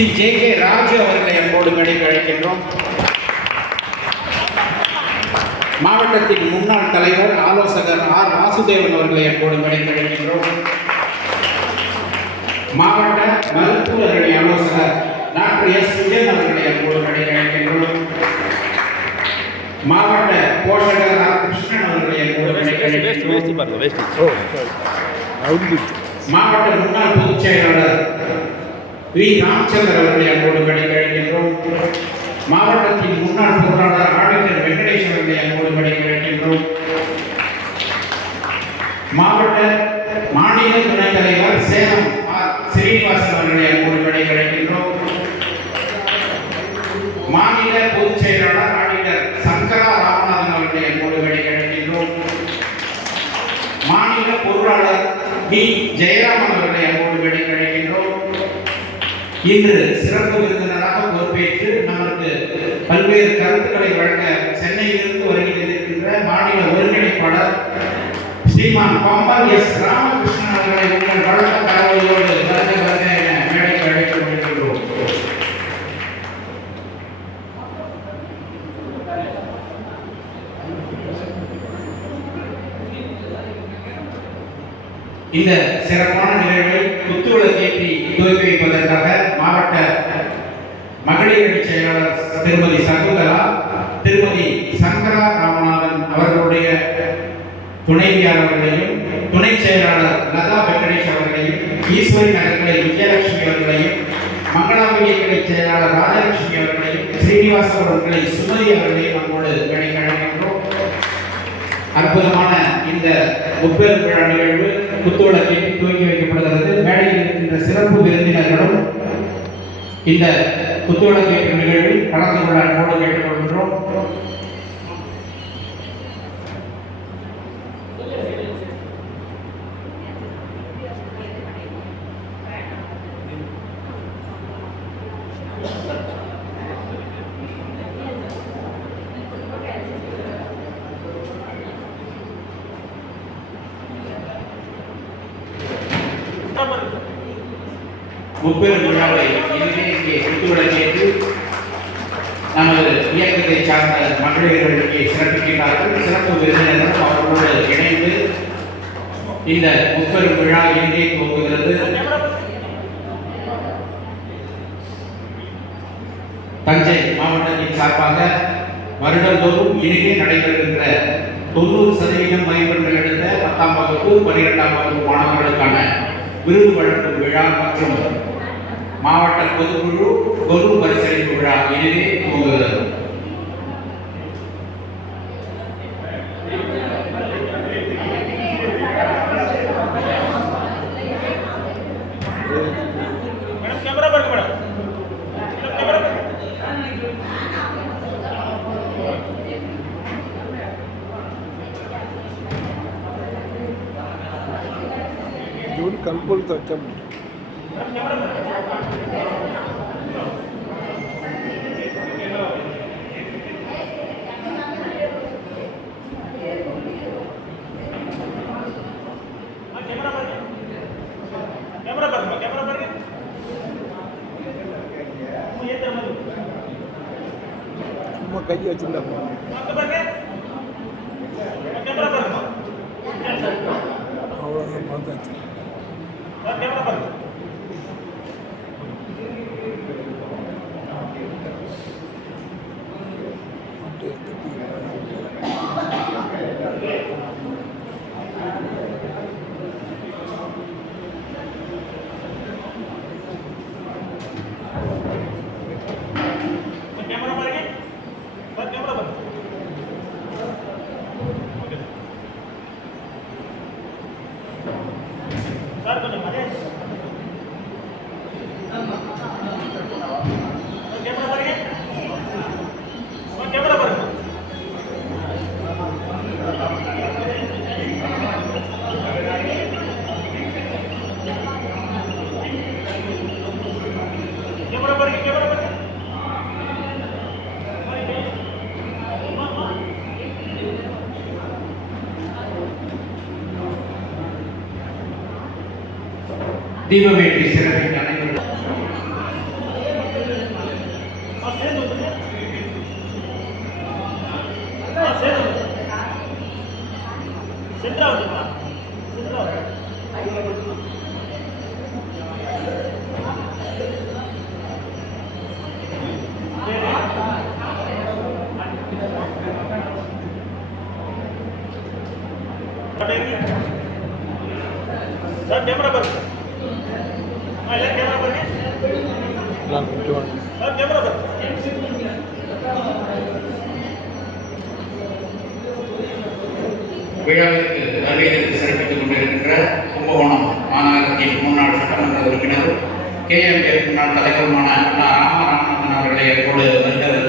Sri JK. Raju அவர்களை அன்போடு மேடைக்கு அழைக்கின்றோம். மாவட்டத்தின் முன்னாள் தலைவர் ஆலோசகர் ஆர். வாசுதேவன் அவர்களை அன்போடு மேடைக்கு அழைக்கின்றோம். மாவட்ட மருத்துவ அணி ஆலோசகர் டாக்டர் எஸ். சுஜன் அவர்களை அன்போடு மேடைக்கு அழைக்கின்றோம். மாவட்ட போஷகர் ஆர். கிருஷ்ணன் அவர்களை அன்போடு மேடைக்கு அழைக்கின்றோம். மாவட்ட முன்னாள் பொதுச் செயலாளர் வி. ராமச்சந்திரன் அவர்களை அன்போடு மேடைக்கு அழைக்கின்றோம். மாவட்டத்தின் முன்னாள் பொருளாளர் ஆடிட்டர் வெங்கடேஷ் அவர்களை அன்போடு மேடைக்கு அழைக்கின்றோம். மாவட்ட மாநில துணைத் தலைவர் சேலம் ஆர். ஸ்ரீனிவாசன் அவர்களை அன்போடு மேடைக்கு அழைக்கின்றோம். மாநில பொதுச் செயலாளர் ஆடிட்டர் சங்கரா ராமநாதன் அவர்களை அன்போடு மேடைக்கு அழைக்கின்றோம். மாநில பொருளாளர் வி. ஜெயராமன் அவர்களை அன்போடு மேடைக்கு அழைக்கின்றோம். இன்று சிறப்பு விருந்தினராக பொறுப்பேற்று நமக்கு பல்வேறு கருத்துக்களை வழங்க சென்னையிலிருந்து வருகின்ற மாநில ஒருங்கிணைப்பாளர் ஸ்ரீமான் பம்பல் எஸ். ராமகிருஷ்ணன் அவர்களை உங்கள் வழக்க தகவலோடு வருக என மேடைக்கு அழைத்து வருகின்றோம். இந்த சிறப்பான நிகழ்வை குத்துவிளக்கேற்றி துவக்கி வைப்பதற்காக மாவட்ட மகளிர் அணி செயலாளர் திருமதி சகுந்தலா, திருமதி சங்கரா ராமநாதன் அவர்களுடைய துணைவியார் அவர்களையும், துணை செயலாளர் லதா வெங்கடேஷ் அவர்களையும், ஈஸ்வரி நகர்களை விஜயலட்சுமி அவர்களையும், மங்களாம்பிகை கிளை செயலாளர் ராஜலட்சுமி அவர்களையும், ஸ்ரீனிவாச அவர்களை சுமதி அவர்களையும் நம்மோடு மேடைக்கு அழைக்கின்றோம். அற்புதமான இந்த முப்பெரும் விழா நிகழ்வு குத்துவிளக்கேற்றி துவக்கி வைக்கப்படுகிறது. மேடையில் இருக்கின்ற சிறப்பு விருந்தினர்களும் இந்த குத்துவிளக்கேற்று நிகழ்வில் கலந்து கொள்ள அன்போடு கேட்டுக்கொள்கின்றோம். முப்பெரும் விழாவை இங்கே குத்துவிளக்கேற்று நமது இயக்கத்தை சார்ந்த மகளிர்களுக்கு சிறப்பிக்கிறார்கள். சிறப்பு விருந்தினர்கள் அவர்களோடு இணைந்து இந்த முப்பெரும் விழா இங்கே துவங்குகிறது. தஞ்சை மாவட்டத்தின் சார்பாக வருடந்தோறும் இனிதே நடைபெறுகின்ற 90% மதிப்பெண்கள் எடுத்த 10ஆம் வகுப்பு 12ஆம் வகுப்பு மாணவர்களுக்கான விருது வழங்கும் விழா மற்றும் மாவட்ட பொதுக்குழு பொது பரிசளிப்பு விழா இனிதே துவங்குகிறது. கல்பொல் தச்சம் சும்மா கையை வச்சுருந்தா அவ்வளோதான் பார்த்தாச்சு. தீபமேற்றி சிறப்பித்த அனைவரும் सर कैमरा पर कैमरा पर எல்லாம் கொண்டு வாங்க सर कैमरा पर விழாவிற்கு வருகைக்கு சிறப்பித்துக் கொண்டிருக்கின்ற கும்பகோணம் மாநகரத்தின் முன்னாள் சட்டமன்ற உறுப்பினர் KMF முன்னாள் தலைவருமான ராமராமநாதன் அவர்களை எப்போது வருகிறது